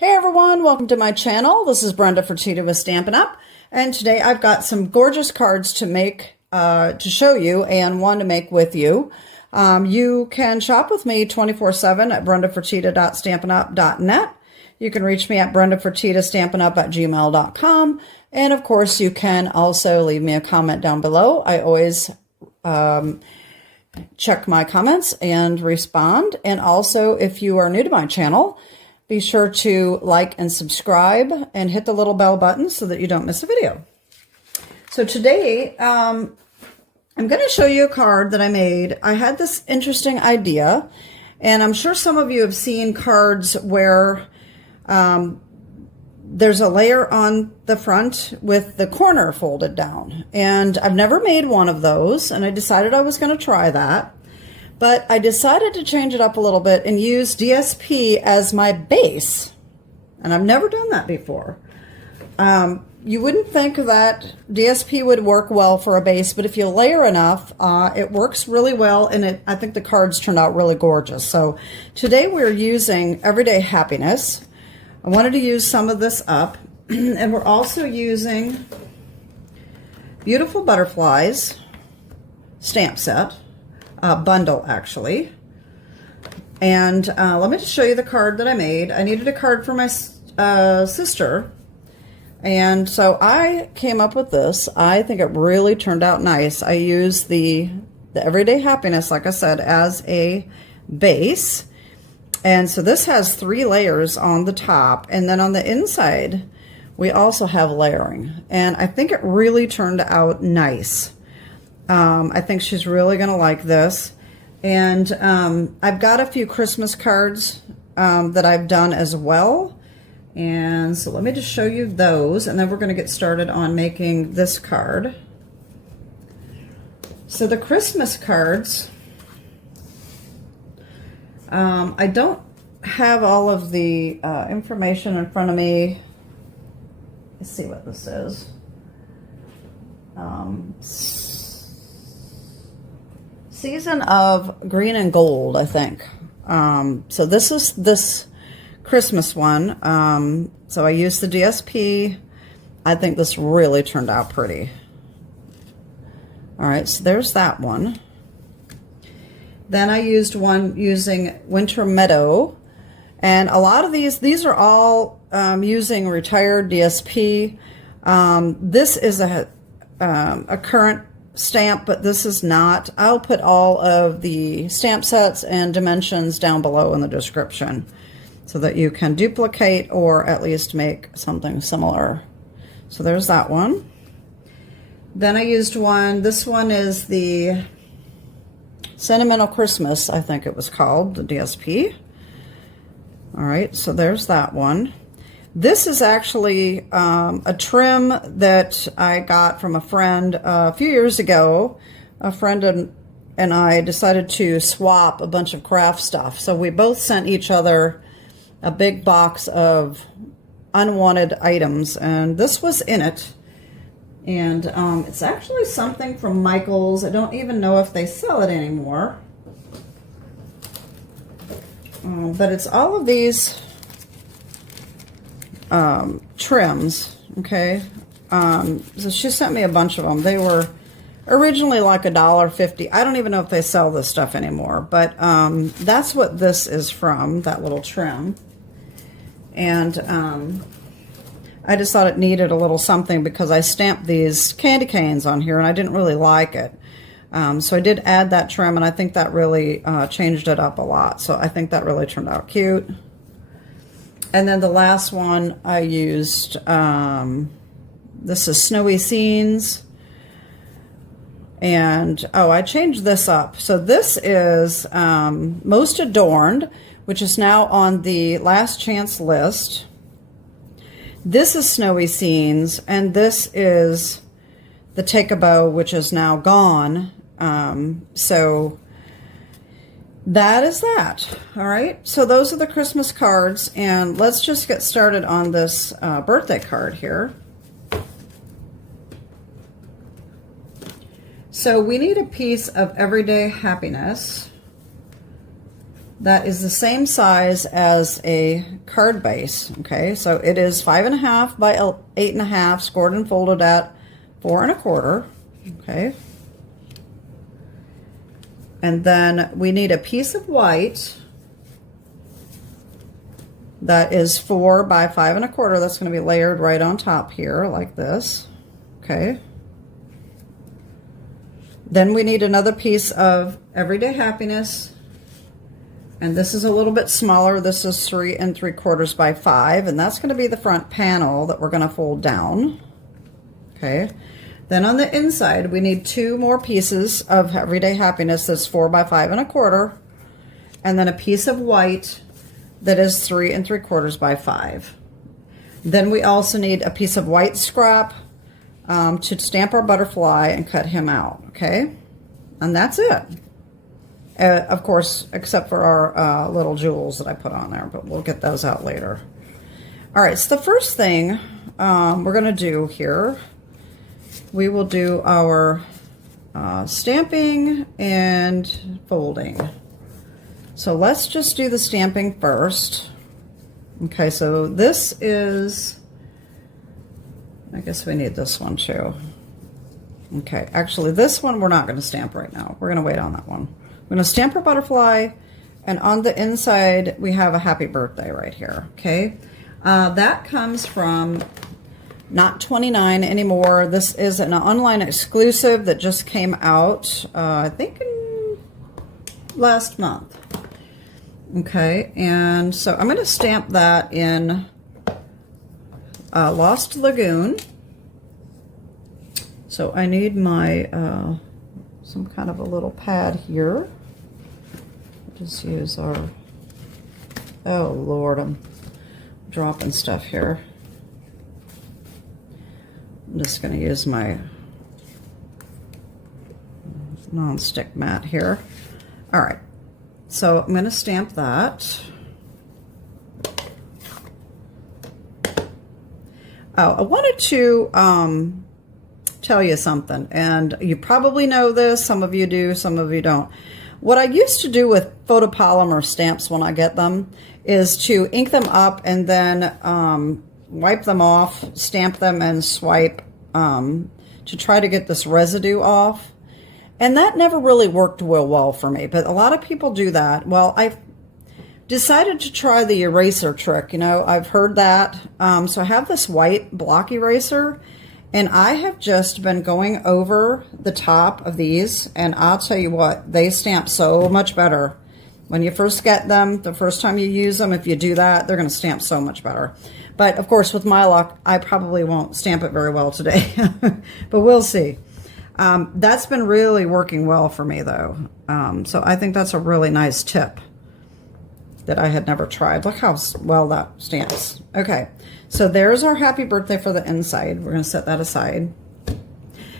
Hey everyone, welcome to my channel. This is Brenda Fertitta with Stampin' Up, and today I've got some gorgeous cards to make, to show you, and one to make with you. You can shop with me 24/7 at brendafertitta.stampinup.net. You can reach me at brendafertitta.stampinup@gmail.com, and of course you can also leave me a comment down below. I always check my comments and respond. And also, if you are new to my channel, be sure to like and subscribe and hit the little bell button so that you don't miss a video. So today, I'm going to show you a card that I made. I had this interesting idea, and I'm sure some of you have seen cards where there's a layer on the front with the corner folded down. And I've never made one of those, and I decided I was going to try that. But I decided to change it up a little bit and use DSP as my base. And I've never done that before. You wouldn't think that DSP would work well for a base, but if you layer enough, it works really well, and I think the cards turned out really gorgeous. So today we're using Everyday Happiness. I wanted to use some of this up, and we're also using Beautiful Butterflies stamp set. Bundle actually. And let me just show you the card that I made. I needed a card for my sister, and so I came up with this. I think it really turned out nice. I used the Everyday Happiness, like I said, as a base, and so this has 3 layers on the top, and then on the inside we also have layering, and I think it really turned out nice. I think she's really going to like this. And I've got a few Christmas cards that I've done as well. And so let me just show you those, and then we're going to get started on making this card. So the Christmas cards, I don't have all of the information in front of me. Let's see what this is. Season of Green and Gold, I think. So this is this Christmas one. So I used the DSP. I think this really turned out pretty. All right, so there's that one. Then I used one using Winter Meadow. And a lot of these are all using retired DSP. This is a current stamp, but this is not. I'll put all of the stamp sets and dimensions down below in the description so that you can duplicate or at least make something similar. So there's that one. Then I used one. This one is the Sentimental Christmas, I think it was called, the DSP. All right, so there's that one. This is actually a trim that I got from a friend a few years ago. A friend and I decided to swap a bunch of craft stuff. So we both sent each other a big box of unwanted items, and this was in it. And it's actually something from Michael's. I don't even know if they sell it anymore. But it's all of these trims, okay? So she sent me a bunch of them. They were originally like $1.50. I don't even know if they sell this stuff anymore, but that's what this is from, that little trim. And I just thought it needed a little something because I stamped these candy canes on here and I didn't really like it. So I did add that trim, and I think that really changed it up a lot. So I think that really turned out cute. And then the last one I used, this is Snowy Scenes. And, oh, I changed this up. So this is Most Adorned, which is now on the last chance list. This is Snowy Scenes, and this is the Take a Bow, which is now gone. So that is that. All right, so those are the Christmas cards, and let's just get started on this birthday card here. So we need a piece of Everyday Happiness. that is the same size as a card base. Okay, so it is 5.5 by 8.5, scored and folded at 4 1/4. Okay, and then we need a piece of white that is 4 by 5 1/4. That's going to be layered right on top here like this. Okay. Then we need another piece of Everyday Happiness, and this is a little bit smaller. This is 3 3/4 by 5, and that's going to be the front panel that we're going to fold down. Okay. Then on the inside, we need 2 more pieces of Everyday Happiness that's 4 by 5 1/4, and then a piece of white that is 3 3/4 by 5. Then we also need a piece of white scrap to stamp our butterfly and cut him out, okay? And that's it. Of course, except for our little jewels that I put on there, but we'll get those out later. All right, so the first thing we're gonna do here, we will do our stamping and folding. So let's just do the stamping first. Okay, so this is, I guess we need this one too. Okay, actually this one we're not going to stamp right now. We're going to wait on that one. We're going to stamp our butterfly, and on the inside we have a happy birthday right here. Okay, that comes from Not 29 anymore. This is an online exclusive that just came out, I think last month. Okay, and so I'm going to stamp that in Lost Lagoon. So I need my some kind of a little pad here. Just use our, oh Lord, I'm dropping stuff here. I'm just going to use my non-stick mat here. All right, so I'm going to stamp that. Oh, I wanted to tell you something, and you probably know this. Some of you do, some of you don't. What I used to do with photopolymer stamps when I get them is to ink them up and then wipe them off, stamp them, and swipe to try to get this residue off. And that never really worked well for me, but a lot of people do that. Well, I've decided to try the eraser trick. You know, I've heard that. So I have this white block eraser, and I have just been going over the top of these, and I'll tell you what, they stamp so much better. When you first get them, the first time you use them, if you do that, they're going to stamp so much better. But of course, with my luck, I probably won't stamp it very well today, but we'll see. That's been really working well for me, though. So I think that's a really nice tip that I had never tried. Look how well that stamps. Okay, so there's our happy birthday for the inside. We're going to set that aside.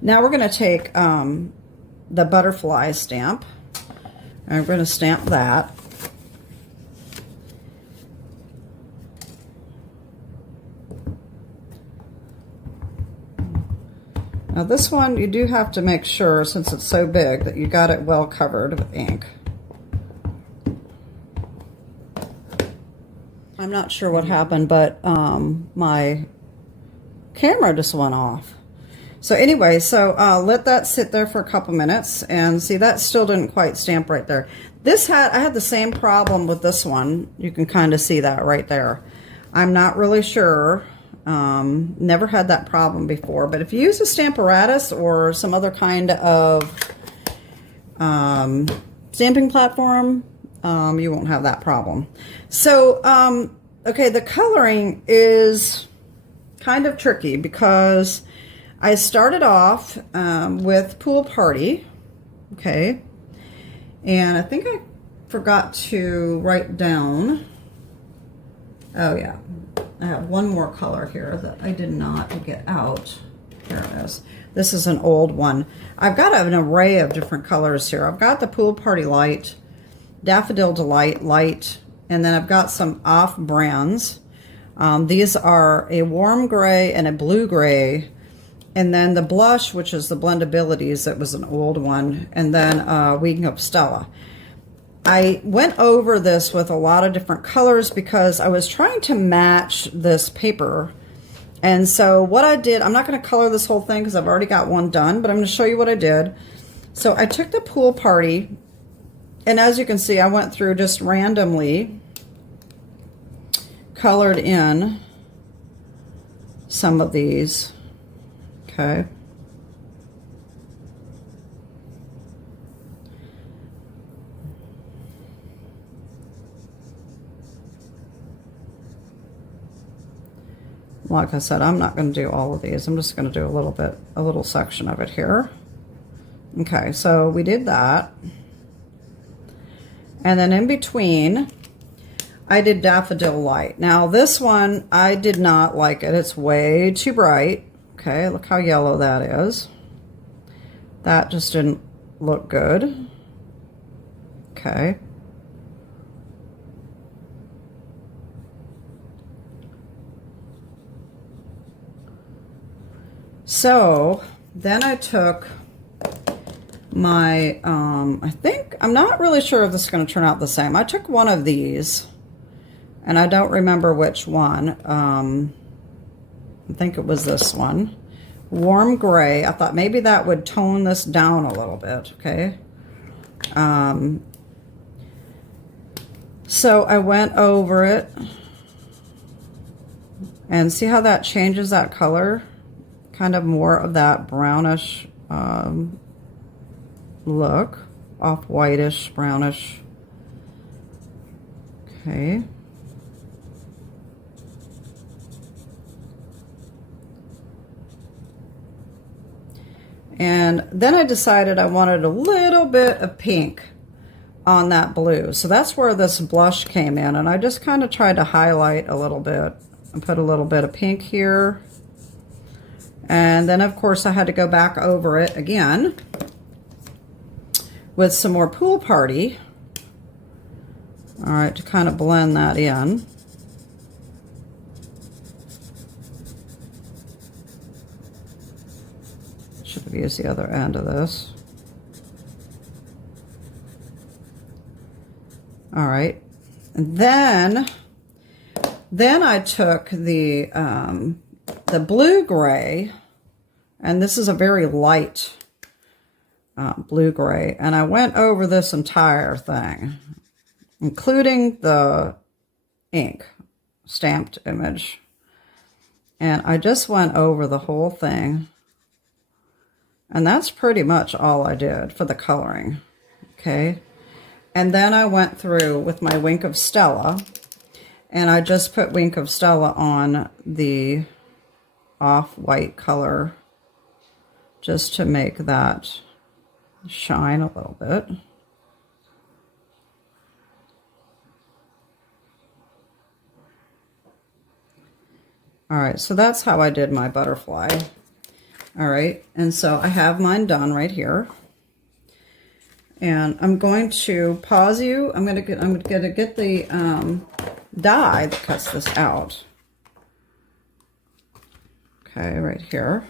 Now we're going to take the butterfly stamp, and we're going to stamp that. Now this one, you do have to make sure, since it's so big, that you got it well covered with ink. I'm not sure what happened, but my camera just went off. So anyway, so let that sit there for a couple minutes, and see, that still didn't quite stamp right there. I had the same problem with this one. You can kind of see that right there. I'm not really sure. Never had that problem before, but if you use a Stamparatus or some other kind of stamping platform, you won't have that problem. So, okay, the coloring is kind of tricky because I started off with Pool Party, okay, and I think I forgot to write down, oh yeah, I have one more color here that I did not get out. Here it is. This is an old one. I've got an array of different colors here. I've got the Pool Party Light, Daffodil Delight Light, and then I've got some off brands. These are a warm gray and a blue gray, and then the blush, which is the Blendabilities, that was an old one, and then Wing of Stella. I went over this with a lot of different colors because I was trying to match this paper. And so what I did, I'm not going to color this whole thing because I've already got one done, but I'm going to show you what I did. So I took the pool party, and as you can see, I went through just randomly, colored in some of these, okay. Like I said, I'm not going to do all of these. I'm just going to do a little section of it here. Okay, so we did that. And then in between, I did Daffodil Light. Now this one, I did not like it. It's way too bright. Okay, look how yellow that is. That just didn't look good. Okay. So then I took my, I'm not really sure if this is going to turn out the same. I took one of these, and I don't remember which one. I think it was this one. Warm gray. I thought maybe that would tone this down a little bit, okay? So I went over it, and see how that changes that color? Kind of more of that brownish look, off whitish, brownish. Okay. And then I decided I wanted a little bit of pink on that blue. So that's where this blush came in, and I just kind of tried to highlight a little bit and put a little bit of pink here. And then, of course, I had to go back over it again with some more Pool Party. All right, to kind of blend that in. Should have used the other end of this. All right. And then I took the blue-gray, and this is a very light blue-gray, and I went over this entire thing, including the ink stamped image, and I just went over the whole thing, and that's pretty much all I did for the coloring, okay? And then I went through with my Wink of Stella, and I just put Wink of Stella on the off-white color just to make that shine a little bit. All right, so that's how I did my butterfly. All right, and so I have mine done right here. And I'm going to pause you. I'm gonna get the die that cuts this out. Okay, right here.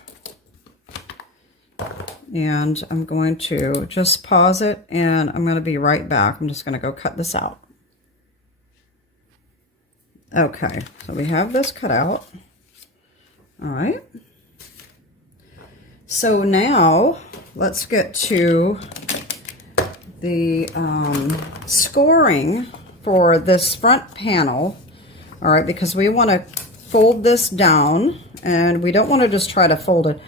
And I'm going to just pause it, and I'm going to be right back. I'm just going to go cut this out. Okay, so we have this cut out. All right. So now let's get to the scoring for this front panel. All right, because we want to fold this down, and we don't want to just try to fold it.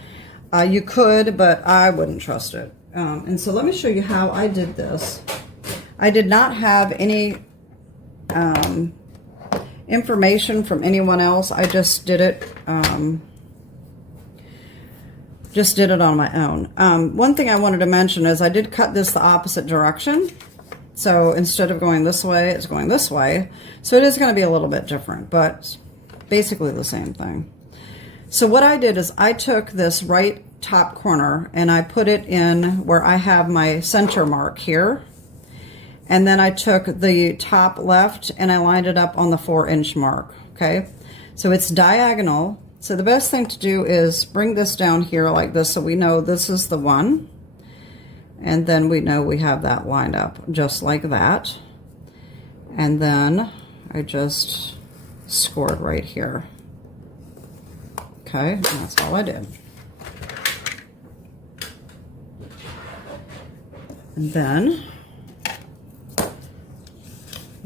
You could, but I wouldn't trust it. And so let me show you how I did this. I did not have any information from anyone else. I just did it on my own. One thing I wanted to mention is I did cut this the opposite direction. So instead of going this way, it's going this way. So it is going to be a little bit different, but basically the same thing. So what I did is I took this right top corner and I put it in where I have my center mark here. And then I took the top left and I lined it up on the 4-inch mark, okay? So it's diagonal. So the best thing to do is bring this down here like this so we know this is the one. And then we know we have that lined up just like that. And then I just scored right here. Okay, and that's all I did. And then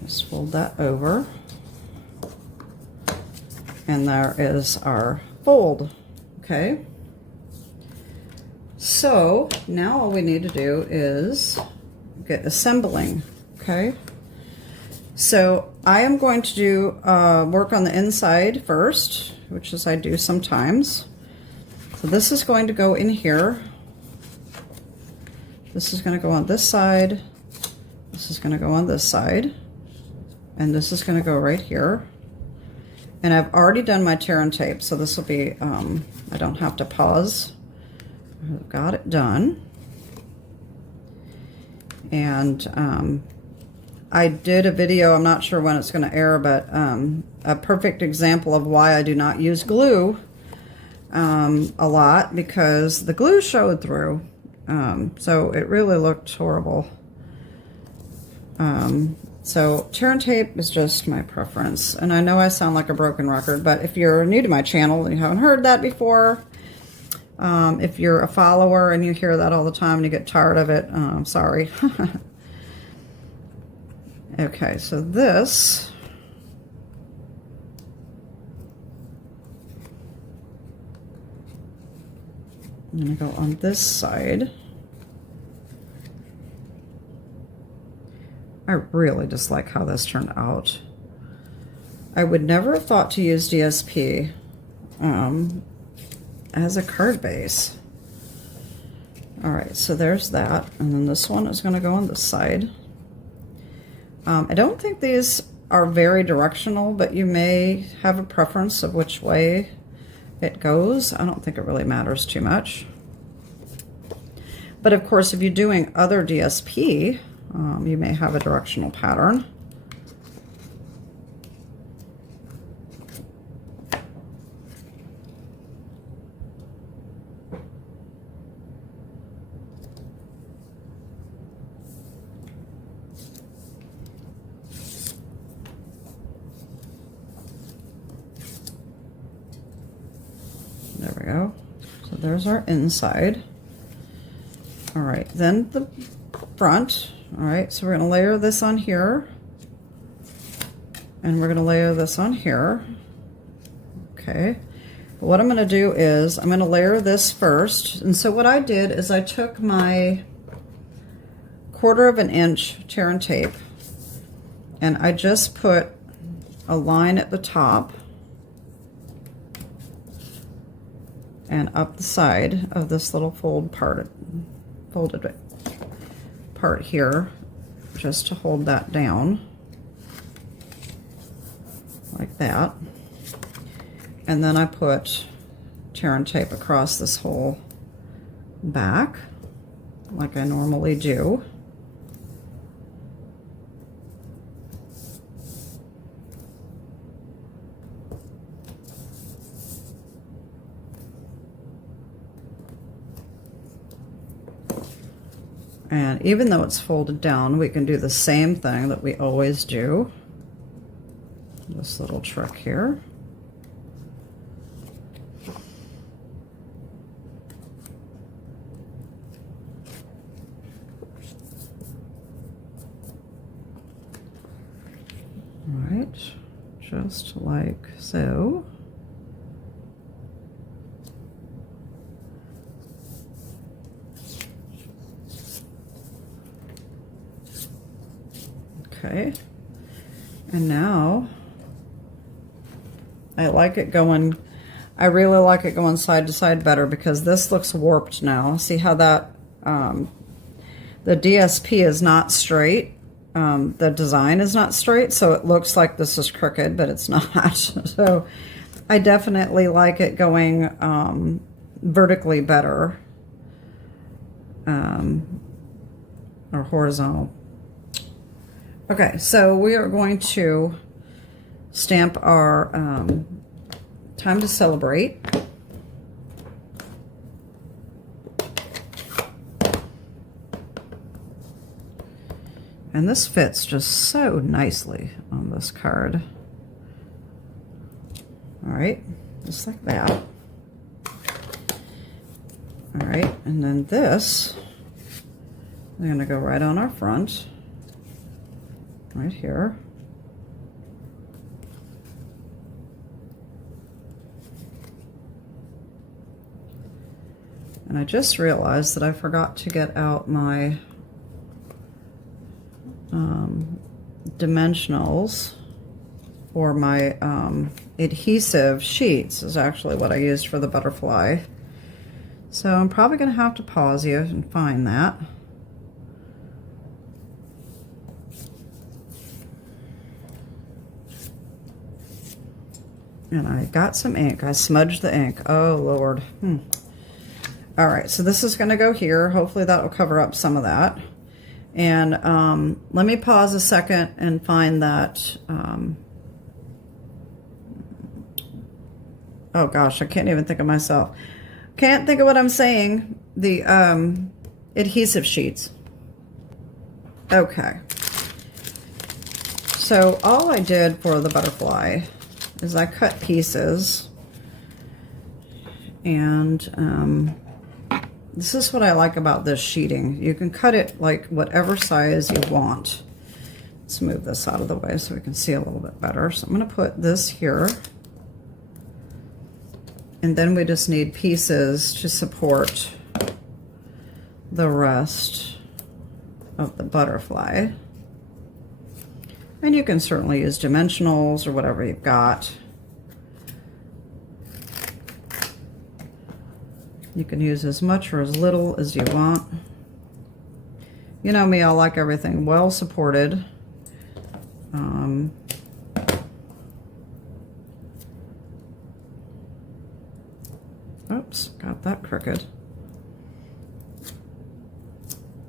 just fold that over. And there is our fold, okay? So now all we need to do is get assembling, okay? So I am going to do work on the inside first, which is I do sometimes. So this is going to go in here. This is going to go on this side. This is going to go on this side. And this is going to go right here. And I've already done my tear and tape, so this will be, I don't have to pause. I've got it done. And I did a video, I'm not sure when it's going to air, but a perfect example of why I do not use glue a lot, because the glue showed through. So it really looked horrible. So tear and tape is just my preference. And I know I sound like a broken record, but if you're new to my channel and you haven't heard that before, if you're a follower and you hear that all the time and you get tired of it, I'm sorry. Okay, so this I'm going to go on this side. I really just like how this turned out. I would never have thought to use DSP as a card base. All right, so there's that. And then this one is going to go on this side. I don't think these are very directional, but you may have a preference of which way it goes. I don't think it really matters too much. But of course, if you're doing other DSP, you may have a directional pattern. There we go. So there's our inside. All right, then the front. All right, so we're going to layer this on here. And we're going to layer this on here. Okay. What I'm going to do is I'm going to layer this first. And so what I did is I took my 1/4 inch tear and tape and I just put a line at the top and up the side of this little folded part here, just to hold that down like that. And then I put tear and tape across this whole back like I normally do. And even though it's folded down, we can do the same thing that we always do. This little trick here. All right, just like so. Okay, and now I like it going, I really like it going side to side better because this looks warped now. See how that, the DSP is not straight, the design is not straight, so it looks like this is crooked, but it's not. So I definitely like it going vertically better, or horizontal. Okay, so we are going to stamp our Time to Celebrate. And this fits just so nicely on this card. All right, just like that. All right, and then this, we're gonna go right on our front, right here. And I just realized that I forgot to get out my dimensionals, or my adhesive sheets is actually what I used for the butterfly. So I'm probably going to have to pause you and find that. And I got some ink. I smudged the ink. Oh, Lord. All right, so this is going to go here. Hopefully that will cover up some of that. And let me pause a second and find that. Oh gosh, I can't even think of myself. Can't think of what I'm saying. The adhesive sheets. Okay. So all I did for the butterfly is I cut pieces. And this is what I like about this sheeting. You can cut it like whatever size you want. Let's move this out of the way so we can see a little bit better. So I'm going to put this here. And then we just need pieces to support the rest of the butterfly. And you can certainly use dimensionals or whatever you've got. You can use as much or as little as you want. You know me, I like everything well supported. Oops, got that crooked.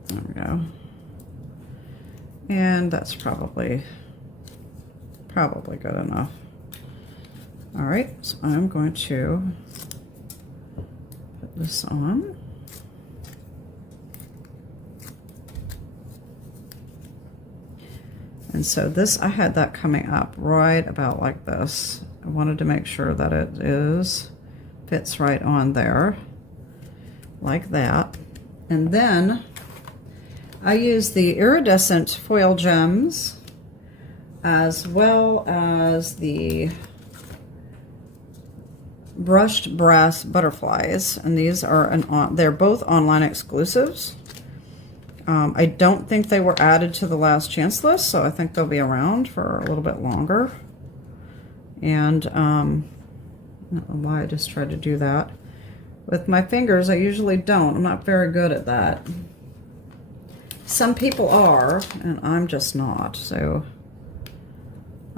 There we go. And that's probably good enough. All right, so I'm going to put this on. And so this, I had that coming up right about like this. I wanted to make sure that it fits right on there, like that. And then I use the iridescent foil gems as well as the brushed brass butterflies, and these are they're both online exclusives. I don't think they were added to the last chance list, so I think they'll be around for a little bit longer. And I don't know why I just tried to do that with my fingers. I usually don't. I'm not very good at that. Some people are, and I'm just not. So,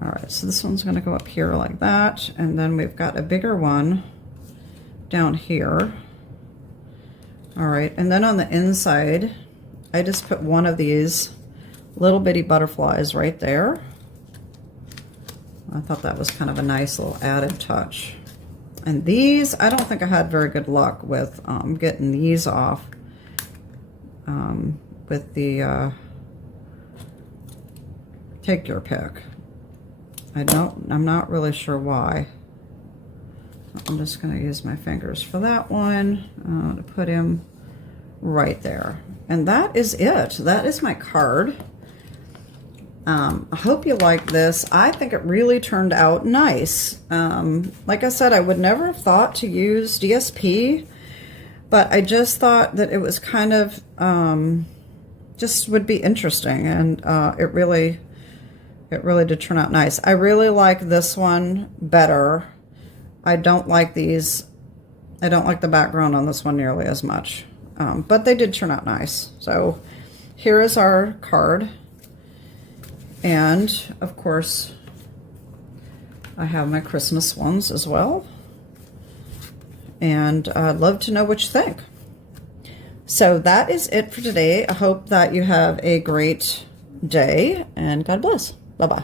all right, so this one's going to go up here like that, and then we've got a bigger one down here. All right, and then on the inside, I just put one of these little bitty butterflies right there. I thought that was kind of a nice little added touch. And these, I don't think I had very good luck with getting these off with the take your pick. I'm not really sure why. I'm just going to use my fingers for that one to put him right there. And that is it. That is my card. I hope you like this. I think it really turned out nice. Like I said, I would never have thought to use DSP, but I just thought that it was kind of just would be interesting, and it really did turn out nice. I really like this one better. I don't like these. I don't like the background on this one nearly as much, but they did turn out nice. So here is our card. And of course, I have my Christmas ones as well. And I'd love to know what you think. So that is it for today. I hope that you have a great day, and God bless. Bye-bye.